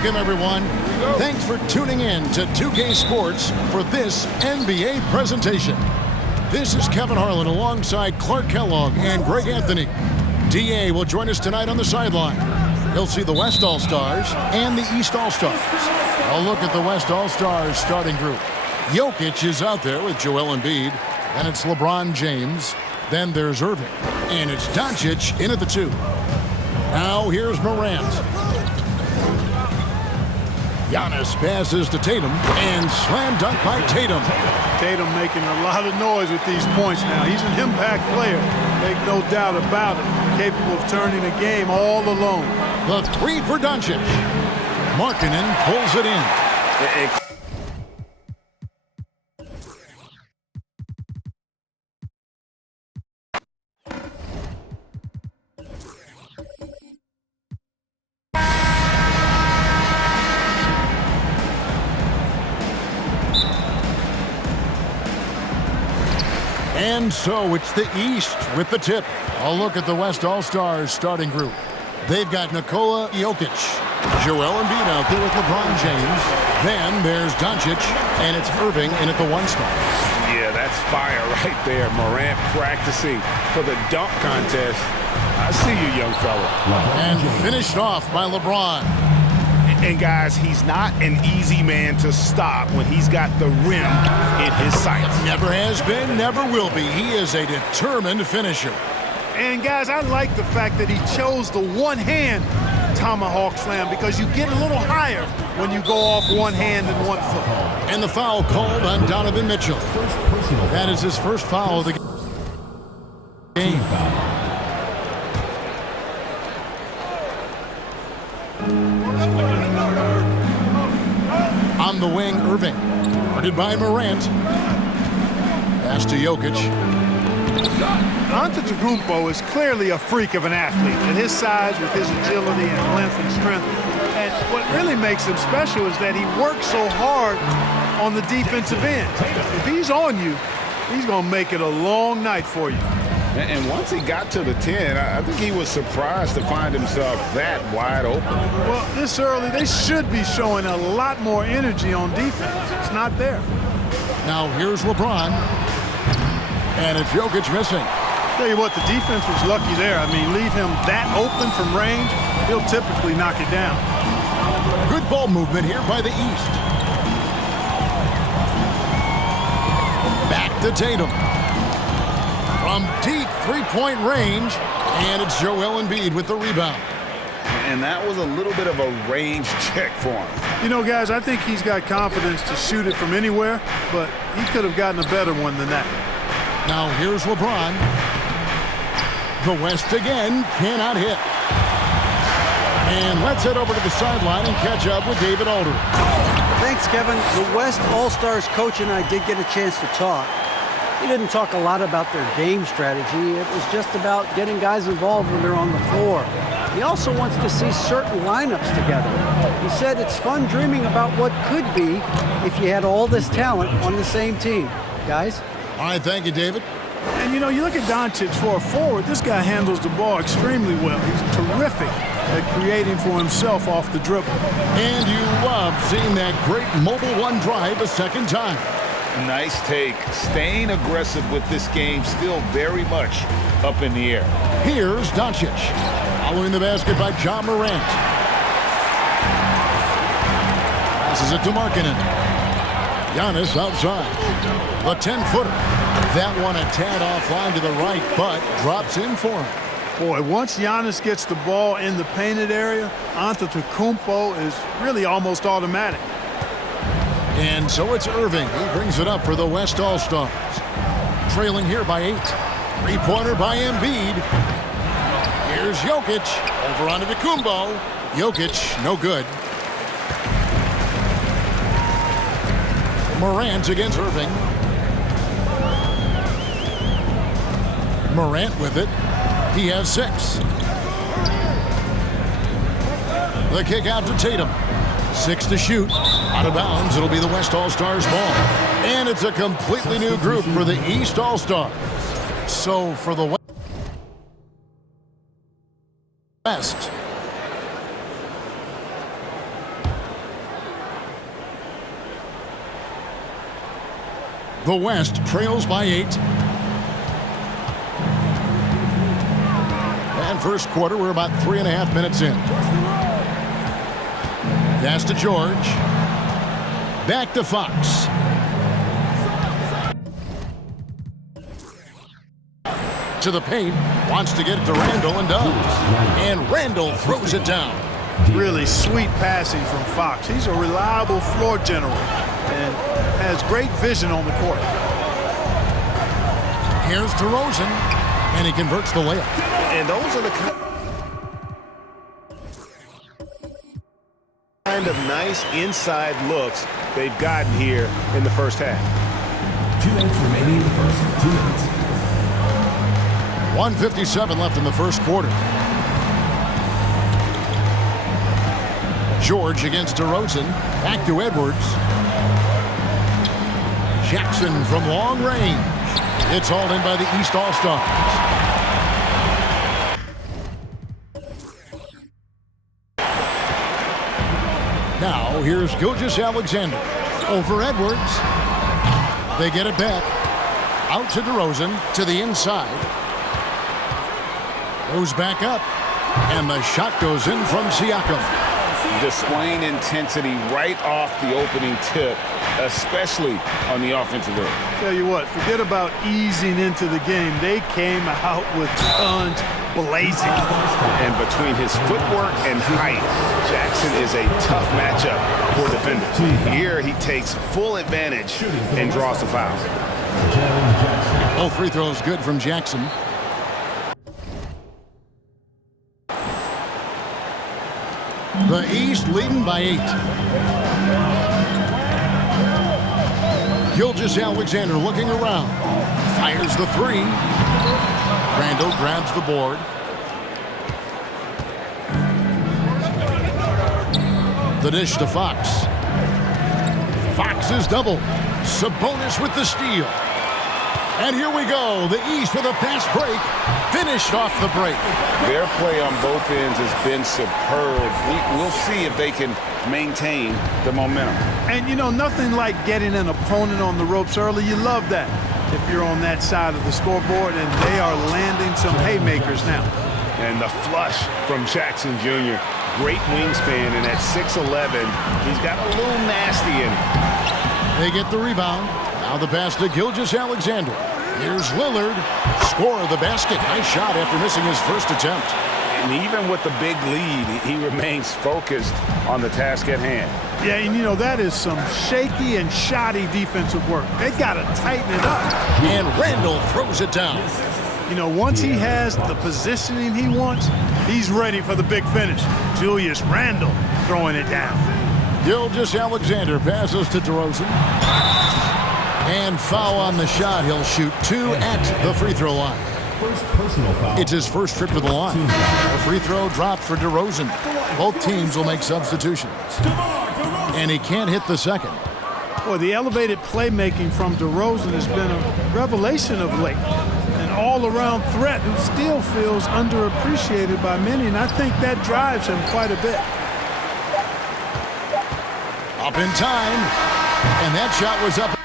Welcome, everyone. Thanks for tuning in to 2K Sports for this NBA presentation. This is Kevin Harlan alongside Clark Kellogg and Greg Anthony. DA will join us tonight on the sideline. He'll see the West All-Stars and the East All-Stars. A look at the West All-Stars starting group. Jokic is out there with Joel Embiid. Then it's LeBron James. Then there's Irving. And it's Doncic in at the 2. Now here's Morant. Giannis passes to Tatum, and slam dunk by Tatum. Tatum making a lot of noise with these points now. He's an impact player, make no doubt about it. Capable of turning a game all alone. The 3 for Doncic. Markkanen pulls it in. And so it's the East with the tip. A look at the West All-Stars starting group. They've got Nikola Jokic, Joel Embiid out there with LeBron James. Then there's Doncic, and it's Irving in at the 1 spot. Yeah, that's fire right there. Morant practicing for the dunk contest. I see you, young fella. And finished off by LeBron. And guys, he's not an easy man to stop when he's got the rim in his sights. Never has been, never will be. He is a determined finisher. And guys, I like the fact that he chose the one-hand tomahawk slam because you get a little higher when you go off one hand and 1 foot. And the foul called on Donovan Mitchell. That is his first foul of the game. On the wing, Irving. Guarded by Morant. Pass to Jokic. Antetokounmpo is clearly a freak of an athlete. At his size, with his agility and length and strength. And what really makes him special is that he works so hard on the defensive end. If he's on you, he's going to make it a long night for you. And once he got to the 10, I think he was surprised to find himself that wide open. Well, this early, they should be showing a lot more energy on defense. It's not there. Now here's LeBron. And it's Jokic missing. Tell you what, the defense was lucky there. I mean, leave him that open from range, he'll typically knock it down. Good ball movement here by the East. Back to Tatum. From deep three-point range, and it's Joel Embiid with the rebound. And that was a little bit of a range check for him. You know, guys, I think he's got confidence to shoot it from anywhere, but he could have gotten a better one than that. Now here's LeBron. The West again cannot hit. And let's head over to the sideline and catch up with David Alder. Thanks, Kevin. The West All-Stars coach and I did get a chance to talk. He didn't talk a lot about their game strategy. It was just about getting guys involved when they're on the floor. He also wants to see certain lineups together. He said it's fun dreaming about what could be if you had all this talent on the same team. Guys? All right, thank you, David. And, you know, you look at Doncic for a forward, this guy handles the ball extremely well. He's terrific at creating for himself off the dribble. And you love seeing that great mobile one drive a second time. Nice take. Staying aggressive with this game, still very much up in the air. Here's Doncic. Following the basket by Ja Morant. Passes it to Markkanen. Giannis outside. The 10-footer. That one a tad offline to the right, but drops in for him. Boy, once Giannis gets the ball in the painted area, Antetokounmpo is really almost automatic. And so it's Irving. He brings it up for the West All-Stars. Trailing here by 8. Three-pointer by Embiid. Here's Jokic. Over onto Antetokounmpo. Jokic, no good. Morant against Irving. Morant with it. He has 6. The kick out to Tatum. 6 to shoot. Out of bounds. It'll be the West All-Stars ball. And it's a completely new group for the East All-Stars. So for the West, The West trails by 8. And first quarter, we're about 3.5 minutes in. Pass to George. Back to Fox. To the paint. Wants to get it to Randall and does. And Randall throws it down. Really sweet passing from Fox. He's a reliable floor general and has great vision on the court. Here's DeRozan, and he converts the layup. And those are the kind of nice inside looks they've gotten here in the first half. 2 minutes remaining in the first. 2 minutes. 1:57 left in the first quarter. George against DeRozan. Back to Edwards. Jackson from long range. It's hauled in by the East All-Stars. Now, here's Gilgeous-Alexander over Edwards. They get it back. Out to DeRozan, to the inside. Goes back up. And the shot goes in from Siakam. Displaying intensity right off the opening tip, especially on the offensive end. Tell you what, forget about easing into the game. They came out with guns blazing. And between his footwork and height, Jackson is a tough matchup for defenders. Here he takes full advantage and draws the foul. Both free throws good from Jackson. The East leading by 8. Gilgeous-Alexander looking around. Fires the 3. Randall grabs the board. The dish to Fox. Fox is double. Sabonis with the steal. And here we go. The East with a fast break. Finished off the break. Their play on both ends has been superb. We'll see if they can maintain the momentum. And, you know, nothing like getting an opponent on the ropes early. You love that if you're on that side of the scoreboard, and they are landing some haymakers now. And the flush from Jackson Jr. Great wingspan, and at 6'11", he's got a little nasty in him. They get the rebound. Now the pass to Gilgeous-Alexander. Here's Lillard. Score the basket. Nice shot after missing his first attempt. And even with the big lead, he remains focused on the task at hand. Yeah, and you know, that is some shaky and shoddy defensive work. They got to tighten it up. And Randall throws it down. You know, once he has the positioning he wants, he's ready for the big finish. Julius Randle throwing it down. Gilgeous-Alexander passes to DeRozan. And foul on the shot. He'll shoot 2 at the free throw line. First personal foul. It's his first trip to the line. A free throw dropped for DeRozan. Both teams will make substitutions. And he can't hit the second. Boy, the elevated playmaking from DeRozan has been a revelation of late. An all-around threat who still feels underappreciated by many, and I think that drives him quite a bit. Up in time. And that shot was up.